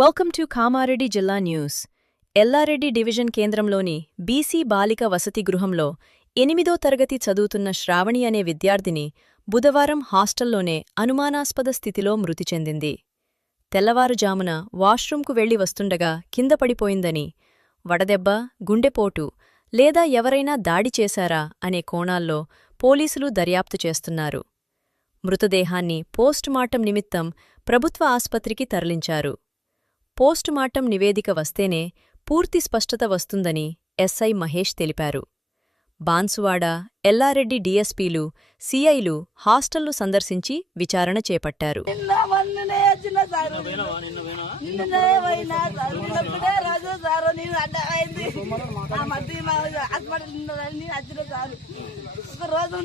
Welcome to Kamareddy జిల్లా news. Yellareddy division కేంద్రంలోని BC బాలిక వసతి గృహంలో 8దో తరగతి చదువుతున్న శ్రావణి అనే విద్యార్థిని బుధవారం హాస్టల్లోనే అనుమానాస్పద స్థితిలో మృతి చెందింది. తెల్లవారుజామున వాష్రూంకు వెళ్లి వస్తుండగా కింద పడిపోయిందని, వడదెబ్బ, గుండెపోటు లేదా ఎవరైనా దాడి చేశారా అనే కోణాల్లో పోలీసులు దర్యాప్తు చేస్తున్నారు. మృతదేహాన్ని పోస్టుమార్టం నిమిత్తం ప్రభుత్వ ఆస్పత్రికి తరలించారు. పోస్టుమార్టం నివేదిక వస్తేనే పూర్తి స్పష్టత వస్తుందని ఎస్ఐ మహేష్ తెలిపారు. బాన్సువాడ, ఎల్లారెడ్డి డీఎస్పీలు, సీఐలు హాస్టల్ను సందర్శించి విచారణ చేపట్టారు. రోజు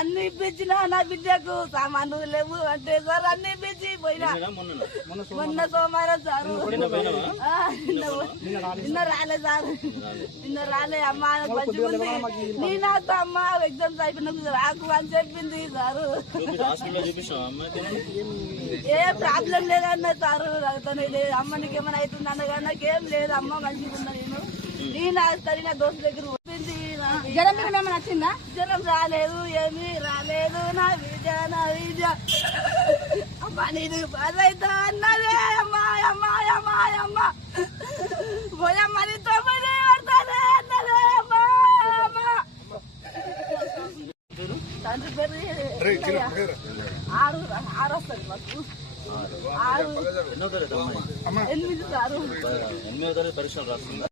అన్ని ఇప్పించిన నా బిడ్డకు సామాన్లు లేవు అంటే సార్ అన్ని ఇప్పించి పోయినా. మొన్న సోమవారం సారు నిన్న రాలే సార్, నిన్న రాలే. అమ్మ మంచిగా ఉంది, నేనాతో అమ్మ ఎగ్జామ్స్ అయిపోయినప్పుడు రాకు అని చెప్పింది సారు. ఏ ప్రాబ్లం లేదన్న సారు, అమ్మ నీకేమైనా అవుతుంది అన్నగా నాకేం లేదు, అమ్మ మంచిగా ఉన్నా. నేను నా దోస్తు దగ్గర చెప్పింది. జ్వరం ఏమైనా వచ్చిందా? జ్వరం రాలేదు, ఏమీ రాలేదు. నా విద్య అమ్మా నేను బాధ అవుతా అన్నదే. అమ్మా అమ్మా అమ్మా అమ్మ పోయమ్మ నీతో పని పడతానే అన్నదే. అమ్మా అమ్మా తండ్రి పేరు 6 వస్తుంది మాకు. 8 సారు. 8వ తరగతి పరీక్షలు రాస్తుందా?